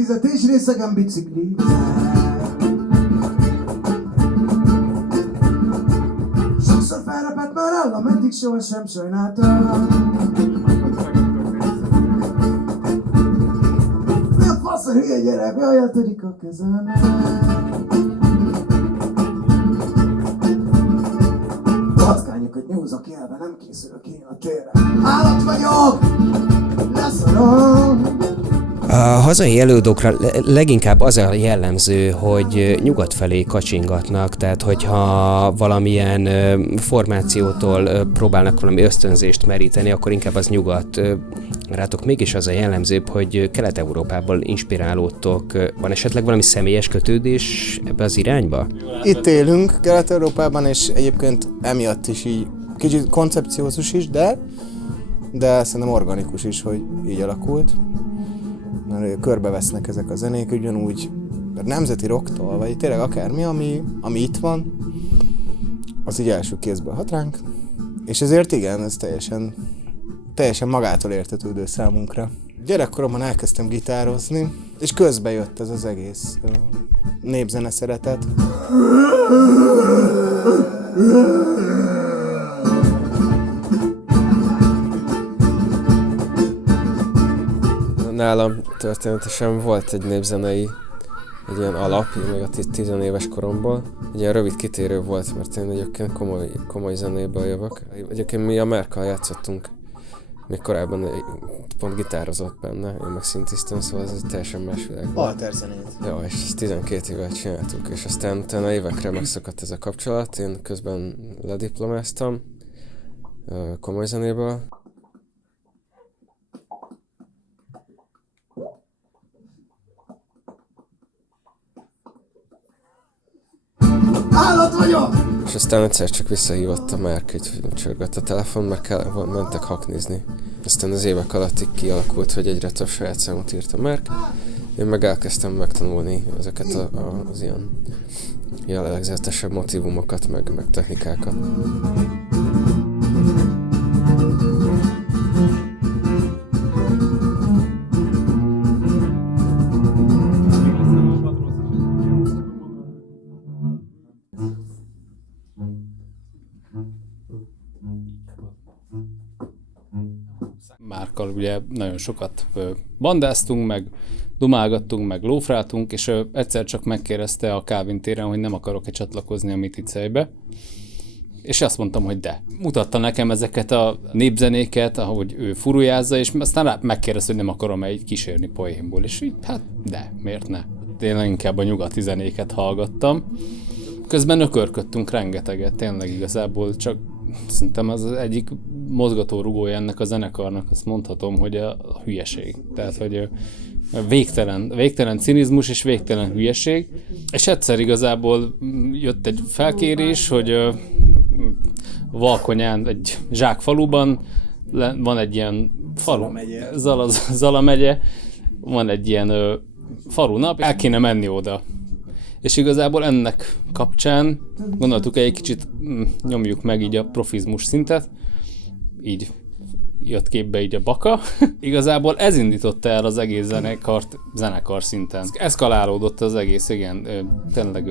tizet és részegen bicikli. Sokszor felrepett már állam, eddig sohasem sajnáltam. Mi a fasz a hülye gyerek, jaj, törik a kezem. Patkányokat nyúzok élve, nem készülök én a térre. Állat vagyok! Leszarom! A hazai előadókra leginkább az a jellemző, hogy nyugat felé kacsingatnak, tehát hogyha valamilyen formációtól próbálnak valami ösztönzést meríteni, akkor inkább az nyugat. Rátok mégis az a jellemzőbb, hogy Kelet-Európából inspirálódtok. Van esetleg valami személyes kötődés ebbe az irányba? Itt élünk Kelet-Európában, és egyébként emiatt is így kicsit koncepciózus is, de szerintem organikus is, hogy így alakult. Mert körbevesznek ezek a zenék, ugyanúgy nemzeti rocktól, vagy tényleg akármi, ami itt van, az így első kézből hat ránk. És ezért igen, ez teljesen magától értetődő számunkra. Gyerekkoromban elkezdtem gitározni, és közbe jött ez az egész népzene szeretet. Nálam történetesen volt egy népzenei, egy ilyen alap, még a 10 éves koromból. Egy ilyen rövid kitérő volt, mert én egyébként komoly zenéből jövök. Egyébként mi a Merkkal játszottunk, még korábban pont gitározott benne, én meg szintisztem, szóval ez egy teljesen más világ. Alterzenét. Ja, és ezt 12 évet csináltuk, és aztán utána évekre megszakadt ez a kapcsolat, én közben lediplomáztam komoly zenéből. Állat vagyok! És aztán egyszer csak visszahívott a Merk, így csörgött a telefon, mert mentek haknizni. Aztán az évek alatt így kialakult, hogy egyre több saját számot írt a Merk. Én meg elkezdtem megtanulni ezeket az ilyen jellegzetesebb motívumokat, meg technikákat. Márkkal ugye nagyon sokat bandáztunk, meg dumálgattunk, meg lófráltunk, és egyszer csak megkérdezte a Kálvin téren, hogy nem akarok-e csatlakozni a Miticeibe. És azt mondtam, hogy de. Mutatta nekem ezeket a népzenéket, ahogy ő furujázza, és aztán megkérdezte, hogy nem akarom-e így kísérni poénból. És így, hát de, miért ne? Én inkább a nyugati zenéket hallgattam. Közben ökörködtünk rengeteget, tényleg igazából csak szerintem az egyik mozgatórugója ennek a zenekarnak, azt mondhatom, hogy a hülyeség. Tehát, hogy végtelen cinizmus és végtelen hülyeség. És egyszer igazából jött egy felkérés, hogy Valkonyán, egy zsákfaluban van egy ilyen falu, Zala megye, van egy ilyen falunap, el kéne menni oda. És igazából ennek kapcsán gondoltuk, egy kicsit nyomjuk meg így a profizmus szintet, így jött képbe így a Baka. Igazából ez indította el az egész zenekar szinten. Eszkalálódott az egész, igen. Tényleg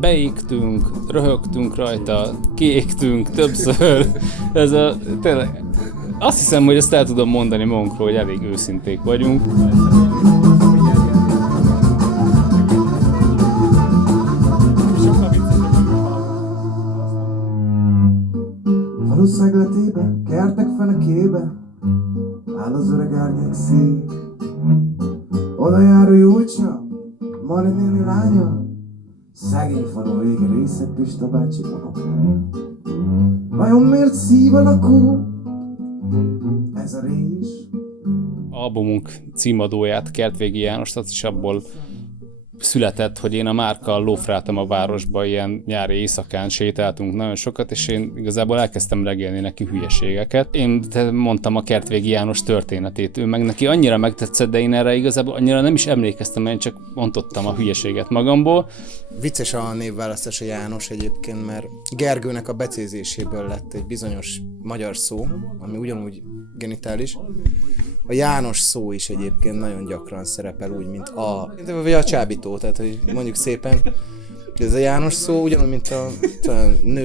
beégtünk, röhögtünk rajta, kiégtünk többször. Tényleg, azt hiszem, hogy ezt el tudom mondani magunkról, hogy elég őszinték vagyunk. Falu szegletébe, kertek fenekébe áll az öreg árnyék szék. Oda járó Júlcsa, Mari néni lánya, szegény falu vége Részeg Pista bácsi unokája. Vajon miért szív alakú ez a rés? Albumunk címadóját, Kertvégi Jánost, az is abból született, hogy én a Márkkal lófráltam a városba, ilyen nyári éjszakán sétáltunk nagyon sokat, és én igazából elkezdtem regélni neki hülyeségeket. Én mondtam a Kertvégi János történetét, ő meg neki annyira megtetszett, de én erre igazából annyira nem is emlékeztem, én csak mondottam a hülyeséget magamból. Vicces a névválasztás a János egyébként, mert Gergőnek a becézéséből lett egy bizonyos magyar szó, ami ugyanúgy genitális, A János szó is egyébként nagyon gyakran szerepel úgy, mint vagy a csábító, tehát hogy mondjuk szépen. Ez a János szó ugyanúgy, mint a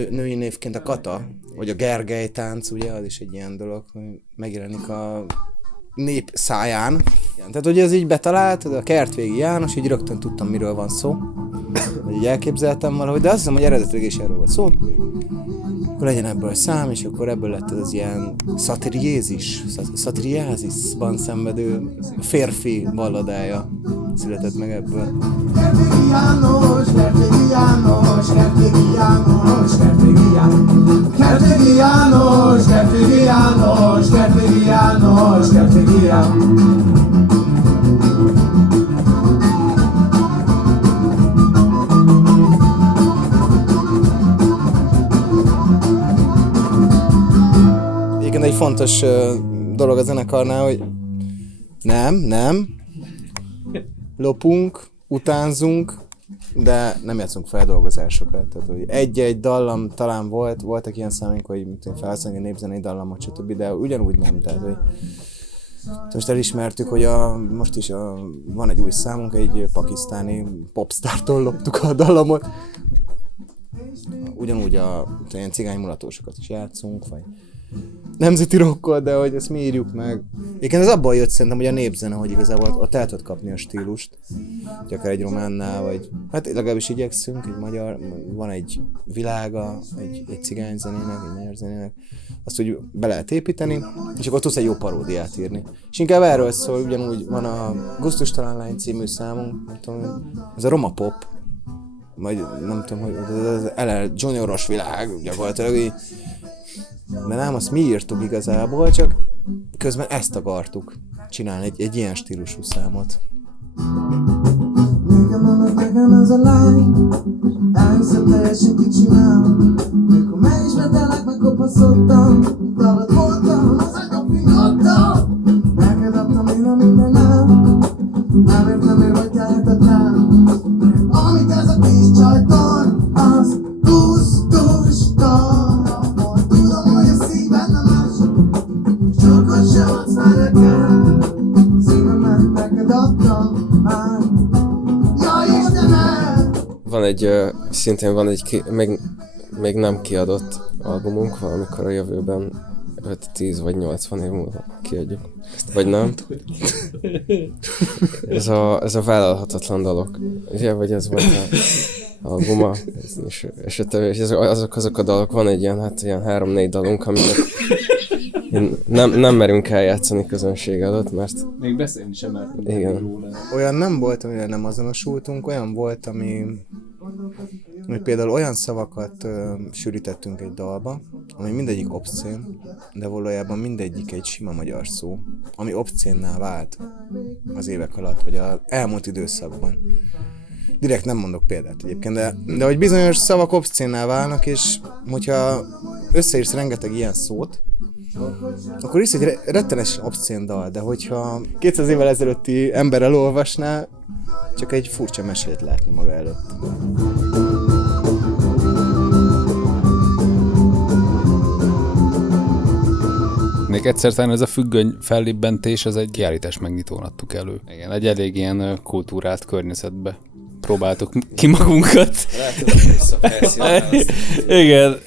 női névként a Kata, vagy a Gergely tánc, ugye, az is egy ilyen dolog, hogy megjelenik a nép száján. Tehát, hogy ez így betalált, a kertvégi János, így rögtön tudtam, miről van szó. Vagy így elképzeltem valahogy, de azt hiszem, hogy eredetileg is erről volt szó. Akkor legyen ebből szám, és akkor ebből lett az ilyen szatiriázisban szenvedő férfi balladája született meg ebből. Kertégi János, Kertégi János, Kertégi János, Kertégi János, Kertégi János, Kertégi János, Kertégi János, Kertégi János. Egyébként egy fontos dolog a zenekarnál, hogy nem, lopunk, utánzunk, de nem játszunk feldolgozásokat. Tehát, hogy egy-egy dallam talán voltak ilyen számink, hogy felhasználni a népzenei dallamot, stb., de ugyanúgy nem. Tehát, hogy most elismertük, hogy most is van egy új számunk, egy pakisztáni popstártól loptuk a dallamot. Ugyanúgy ilyen cigánymulatósokat is játszunk, vagy nemzeti rockot, de hogy ezt mi írjuk meg. Egyébként ez abból jött szerintem, hogy a népzene, hogy igazából ott el tudod kapni a stílust, hogy akár egy románnál, vagy hát legalábbis igyekszünk, egy magyar, van egy világa, egy cigányzenének, egy magyar zenének, azt úgy be lehet építeni, és akkor tudsz egy jó paródiát írni. És inkább erről szól, ugyanúgy van a Gusztustalan lány című számunk, nem tudom, ez a roma pop, vagy nem tudom, hogy az LL junioros világ, gyakorlatilag így. De nem, azt mi írtuk igazából, csak közben ezt akartuk csinálni, egy ilyen stílusú számot. Nekem ez a lány, elhiszem teljesen kicsinálom. Mikor megismertelek, megkopaszodtam, dalat voltam, az agyam finyottam. Neked adtam én a mindenem, nem értem, miért vagy tehetetlen. Amit ez a kis csajtor, az gusztustalan. Tudom, hogy a szíved nem más, sokat sem adsz már nekem. Szívemet neked adtam már. Ja, Istenem! Szintén van egy még nem kiadott albumunk, valamikor a jövőben 5, 10 vagy 80 év múlva kiadjuk. Vagy nem? Ez a vállalhatatlan dalok. Ugye, vagy ez volt a albuma. És azok a dalok, van egy ilyen 3-4 dalunk, amiket nem merünk eljátszani közönség előtt, mert... Még beszélni sem mertünk. Igen. Olyan nem volt, amire nem azonosultunk, olyan volt, ami például olyan szavakat sűrítettünk egy dalba, ami mindegyik obszcén, de valójában mindegyik egy sima magyar szó, ami obszcénná vált az évek alatt, vagy az elmúlt időszakban. Direkt nem mondok példát egyébként, de hogy bizonyos szavak obszcénná válnak, és hogyha összeírsz rengeteg ilyen szót, akkor is egy rettenes obszcén dal, de hogyha 200 évvel ezelőtti ember elolvasná, csak egy furcsa mesét látna maga előtt. Még egyszer talán ez a függöny fellibbentés, az egy kiállítás megnyitón adtuk elő. Igen, egy elég ilyen kultúrált környezetbe próbáltuk ki magunkat.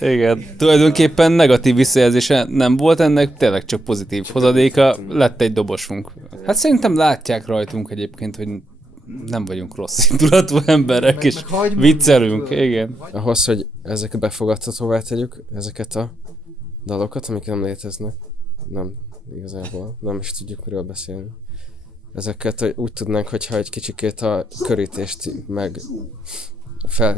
Igen. Tulajdonképpen negatív visszajelzése nem volt ennek, tényleg csak pozitív hozadéka, lett egy dobosunk. Hát szerintem látják rajtunk egyébként, hogy nem vagyunk rossz indulatú emberek, és viccelünk, igen. Ahhoz, hogy ezeket befogadhatóvá tegyük, ezeket a dalokat, amik nem léteznek, nem igazából, nem is tudjuk miről beszélni. Ezeket úgy tudnánk, hogyha egy kicsikét a körítést meg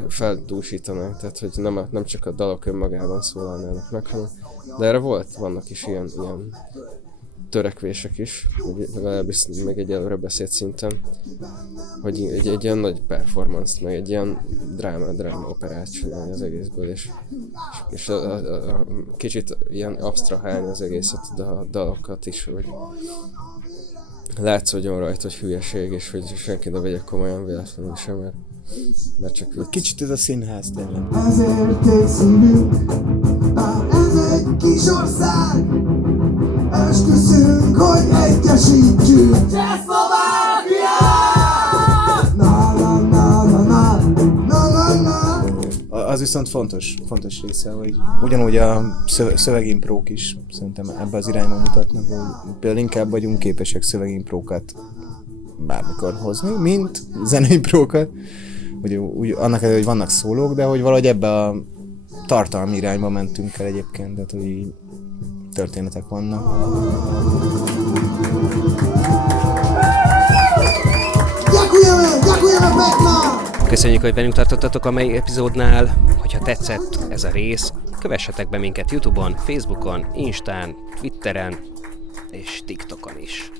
feldúsítanánk, tehát hogy nem csak a dalok önmagában szólalnának meg, hanem, de erre vannak is ilyen törekvések is, legalábbis még egy előre beszélt szinten, hogy egy ilyen nagy performance-t, meg egy ilyen dráma operát csinálni az egészből, és a kicsit ilyen absztrahálni az egészet, de a dalokat is, hogy látszódjon rajta, hogy hülyeség, és hogy senki ne vegye komolyan véletlenül sem, mert csak vicc. Kicsit ez a színház tényleg. Ezért egy szívünk, ez egy kis ország, esküszünk, hogy egyesítjük Csehszlovákiát! Na, na, na, na, na, na, na, na. Az viszont fontos része, hogy ugyanúgy a szövegimprók is szerintem ebbe az irányba mutatnak, hogy például inkább vagyunk képesek szövegimprókat bármikor hozni, mint zeneimprókat. Ugye, úgy, annak ellenére, hogy vannak szólók, de hogy valahogy ebbe a tartalmi irányba mentünk el egyébként, tehát hogy így történetek vannak. Köszönjük, hogy velünk tartottatok a mai epizódnál. Hogyha tetszett ez a rész, kövessetek be minket YouTube-on, Facebookon, Instán, Twitteren és TikTokon is.